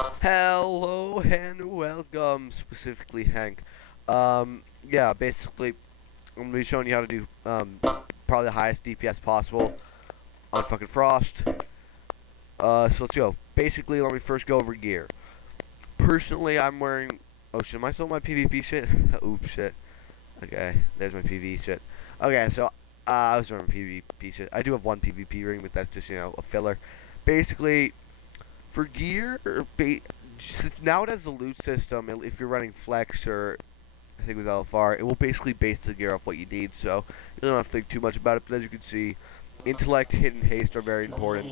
Hello and welcome, specifically Hank. Yeah, basically, I'm gonna be showing you how to do probably the highest DPS possible on fucking Frost. So let's go. Basically, let me first go over gear. Personally, I'm wearing. Oh shit, am I still in my PvP shit? Oops, shit. Okay, there's my PvE shit. Okay, so I was wearing PvP shit. I do have one PvP ring, but that's just a filler. Basically, for gear, since now it has a loot system, if you're running Flex or I think with LFR, it will basically base the gear off what you need, so you don't have to think too much about it, but as you can see, Intellect, Hit, and Haste are very important.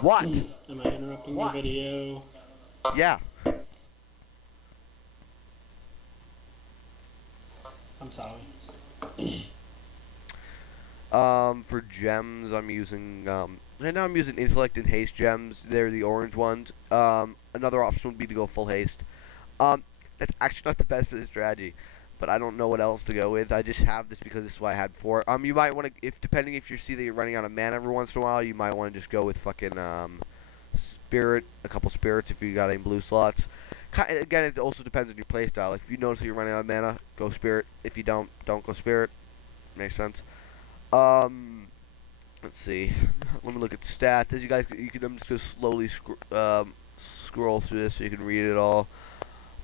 What? Am I interrupting your What? video? Yeah. I'm sorry. For gems, I'm using, right now I'm using Intellect and Haste gems. They're the orange ones. Another option would be to go full haste. That's actually not the best for this strategy, but I don't know what else to go with. I just have this because this is what I had before. You might want to, depending if you see that you're running out of mana every once in a while, you might want to just go with fucking, spirit, a couple spirits if you got any blue slots. Again, it also depends on your playstyle. Like, if you notice that you're running out of mana, go spirit. If you don't go spirit. Makes sense. Let's see. Let me look at the stats. As you guys, I'm just gonna slowly scroll through this so you can read it all.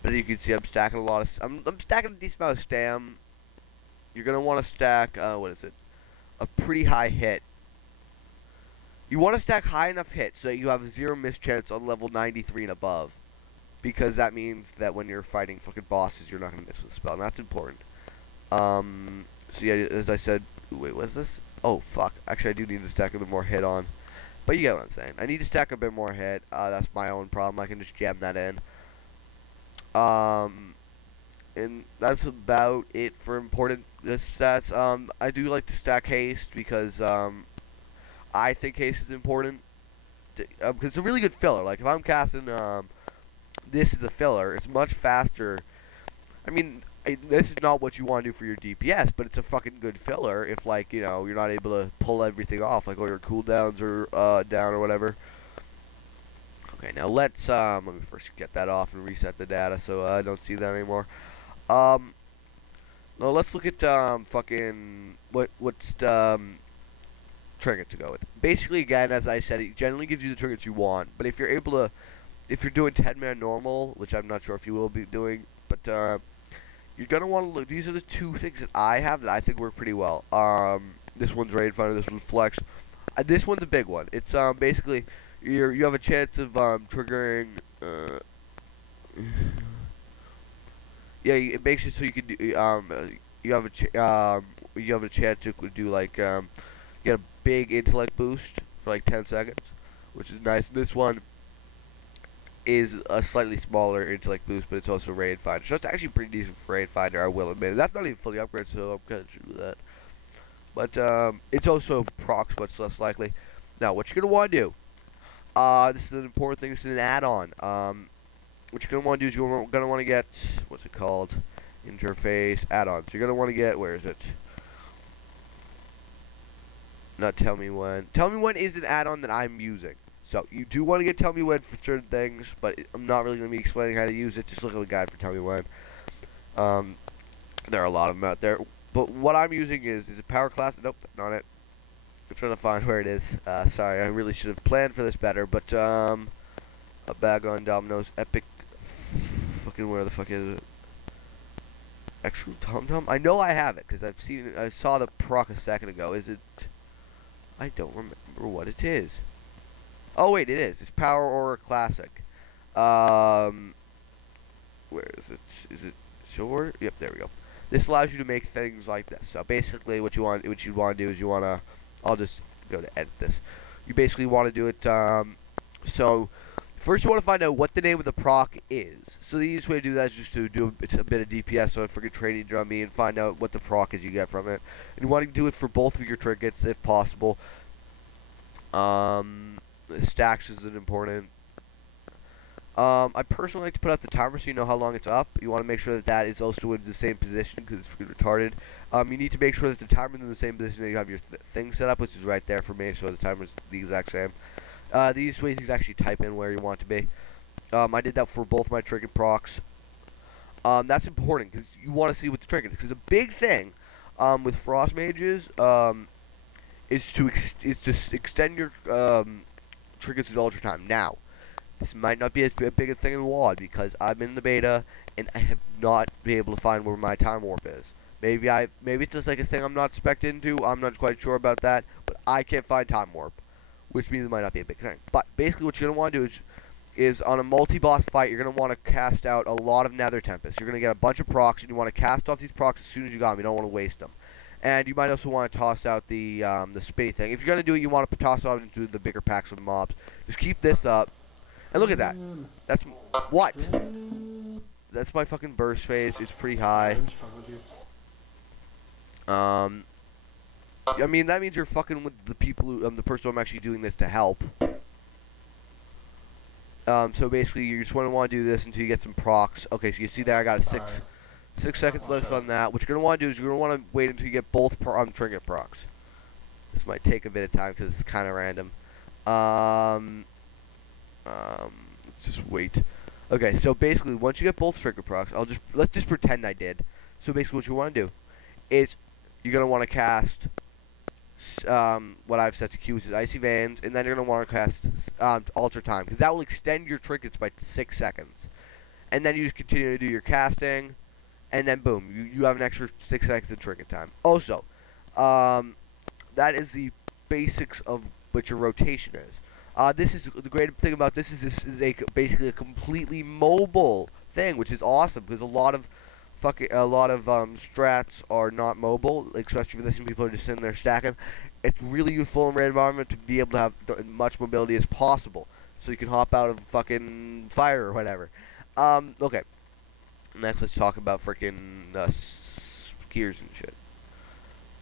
But you can see I'm stacking a lot of. I'm stacking a decent amount of stam. You're gonna want to stack. What is it? A pretty high hit. You want to stack high enough hit so that you have 0 miss chance on level 93 and above, because that means that when you're fighting fucking bosses, you're not gonna miss with the spell, and that's important. So yeah, as I said, wait, what's this? Oh fuck! Actually, I do need to stack a bit more hit on, but you get what I'm saying. I need to stack a bit more hit. That's my own problem. I can just jam that in. And that's about it for important stats. I do like to stack haste because I think haste is important. Because it's a really good filler. Like if I'm casting this is a filler, it's much faster. I mean, this is not what you want to do for your DPS, but it's a fucking good filler if, like, you're not able to pull everything off, like all your cooldowns are down or whatever. Okay, now let me first get that off and reset the data so I don't see that anymore. Now let's look at fucking what's trinket to go with. Basically, again, as I said, it generally gives you the trinkets you want, but if you're doing 10-man normal, which I'm not sure if you will be doing, but you're gonna want to look. These are the two things that I have that I think work pretty well. This one's Raid Finder, this one's Flex. This one's a big one. It's basically you have a chance of triggering. Yeah, it makes it so you can do. You have a chance to do like get a big intellect boost for like 10 seconds, which is nice. This one is a slightly smaller intellect boost, but it's also Raid Finder. So it's actually pretty decent for Raid Finder, I will admit. That's not even fully upgraded, so I'm kind of true with that. But it's also procs much less likely. Now, what you're going to want to do, this is an important thing, this is an add-on. What you're going to want to do is you're going to want to get, what's it called? Interface add-on. So you're going to want to get, where is it? Not Tell Me When. Tell Me When is an add-on that I'm using. So, you do want to get Tell Me When for certain things, but I'm not really going to be explaining how to use it. Just look at the guide for Tell Me When. There are a lot of them out there. But what I'm using is it Power Class? Nope, not it. I'm trying to find where it is. Sorry, I really should have planned for this better. But, a bag on Domino's. Epic. Fucking where the fuck is it? Extra Tom Tom? I know I have it, because I've seen it. I saw the proc a second ago. Is it? I don't remember what it is. Oh wait, it is. It's Power Aura Classic. Where is it? Is it Sword? Yep, there we go. This allows you to make things like this. So basically, what you want to do is you want to. I'll just go to edit this. You basically want to do it. So first, you want to find out what the name of the proc is. So the easiest way to do that is just to do a bit of DPS, so freaking training drummy, and find out what the proc is you get from it. And you want to do it for both of your trinkets if possible. Stacks is an important. I personally like to put out the timer so you know how long it's up. You want to make sure that is also in the same position because it's freaking retarded. You need to make sure that the timer's in the same position that you have your thing set up, which is right there for me, so the timer's the exact same. The easiest way is you can actually type in where you want it to be. I did that for both my trinket procs. That's important because you want to see what the trinket is. Because a big thing with frost mages is to extend your trinkets with ultra time. Now, this might not be as big a thing in WoD because I've been in the beta and I have not been able to find where my time warp is. Maybe it's just like a thing I'm not spec'd into. I'm not quite sure about that, but I can't find time warp, which means it might not be a big thing. But basically, what you're gonna want to do is on a multi-boss fight, you're going to want to cast out a lot of Nether Tempest. You're going to get a bunch of procs, and you want to cast off these procs as soon as you got them. You don't want to waste them. And you might also want to toss out the spitty thing. If you're going to do it, you want to toss it out into the bigger packs of mobs. Just keep this up. And look at that. That's... What? That's my fucking burst phase. It's pretty high. I mean, that means you're fucking with the people who... the person who I'm actually doing this to help. So basically, you just want to do this until you get some procs. Okay, so you see there, I got 6 seconds left on that. What you're going to want to do is you're going to want to wait until you get both trinket procs. This might take a bit of time because it's kind of random. Let's just wait. Okay, so basically, once you get both trinket procs, let's just pretend I did. So basically, what you want to do is you're going to want to cast what I've set to Q, which is Icy Veins, and then you're going to want to cast Alter Time, because that will extend your trinkets by 6 seconds. And then you just continue to do your casting, and then boom, you have an extra 6 seconds of trinket time. Also, that is the basics of what your rotation is. This is the great thing about this is basically a completely mobile thing, which is awesome, because a lot of strats are not mobile, especially for this, and people are just sitting there stacking. It's really useful in raid environment to be able to have as much mobility as possible, so you can hop out of fucking fire or whatever. Okay. Next, let's talk about freaking skiers and shit.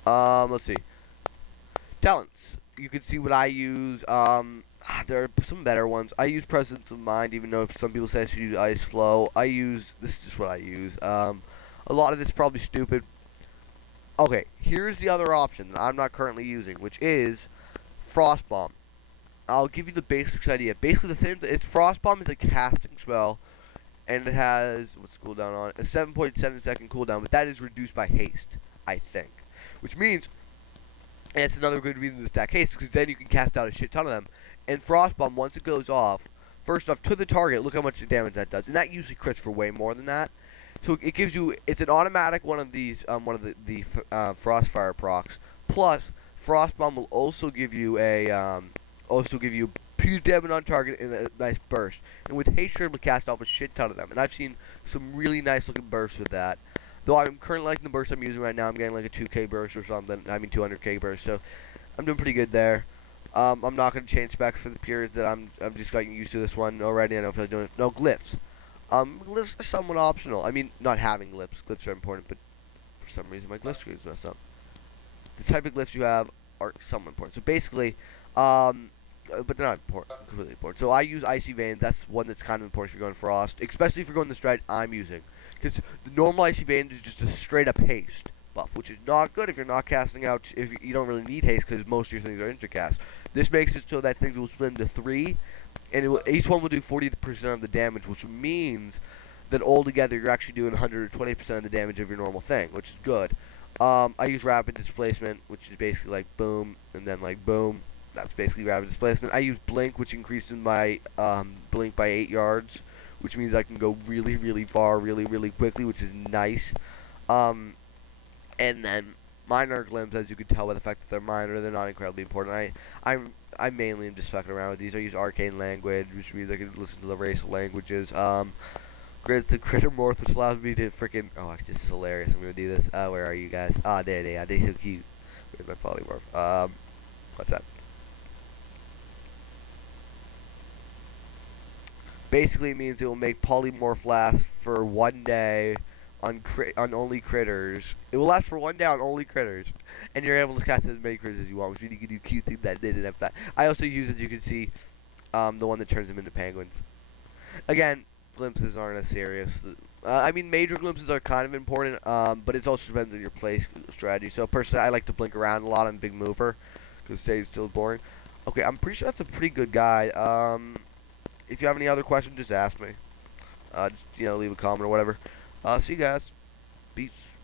Let's see. Talents. You can see what I use. There are some better ones. I use Presence of Mind, even though some people say I should use Ice Flow. This is just what I use. A lot of this is probably stupid. Okay, here's the other option that I'm not currently using, which is Frost Bomb. I'll give you the basics idea. Basically, the same. Frost Bomb is a casting spell, and it has what's the cooldown on it? A 7.7 second cooldown, but that is reduced by haste, I think. Which means, and it's another good reason to stack haste, because then you can cast out a shit ton of them. And Frost Bomb, once it goes off, first off, to the target, look how much damage that does. And that usually crits for way more than that. So it gives you, it's an automatic one of these, one of the Frostfire procs. Plus, Frost Bomb will also give you pure damage on target in a nice burst. And with haste, you're able to cast off a shit ton of them. And I've seen some really nice looking bursts with that. Though I'm currently liking the burst I'm using right now. I'm getting like a 2k burst or something. I mean 200k burst. So I'm doing pretty good there. I'm not going to change specs for the periods that I'm just getting used to this one already. I don't feel like doing it. No, glyphs. Glyphs are somewhat optional. I mean, not having glyphs. Glyphs are important, but for some reason my glyph screen's messed up. The type of glyphs you have are somewhat important. So basically, but they're not important, completely important. So I use Icy Veins. That's one that's kind of important if you're going Frost, especially if you're going the strat I'm using. Because the normal Icy Veins is just a straight up haste buff, which is not good if you're not casting out, if you don't really need haste, because most of your things are intercast. This makes it so that things will split into 3, and each one will do 40% of the damage, which means that altogether you're actually doing 120% of the damage of your normal thing, which is good. I use Rapid Displacement, which is basically like boom, and then like boom. That's basically Rapid Displacement. I use Blink, which increases my blink by 8 yards, which means I can go really, really far, really, really quickly, which is nice. And then minor glimpse, as you can tell by the fact that they're minor, they're not incredibly important. I mainly am just fucking around with these. I use Arcane Language, which means I can listen to the racial languages. Grants the Critter-Morphos allows me to freaking... Oh, this is hilarious. I'm gonna do this. Where are you guys? Ah, there they are. They're so cute. Where's my polymorph? What's that? Basically, it means it will make polymorph last for 1 day on only critters. It will last for 1 day on only critters, and you're able to cast as many critters as you want, which means you can do cute things that they didn't have that. I also use, as you can see, the one that turns them into penguins. Again, glimpses aren't as serious. I mean, major glimpses are kind of important, but it also depends on your play strategy. So personally, I like to blink around a lot. I'm a big mover, because it's still boring. Okay, I'm pretty sure that's a pretty good guide. If you have any other questions, just ask me. Just leave a comment or whatever. See you guys. Peace.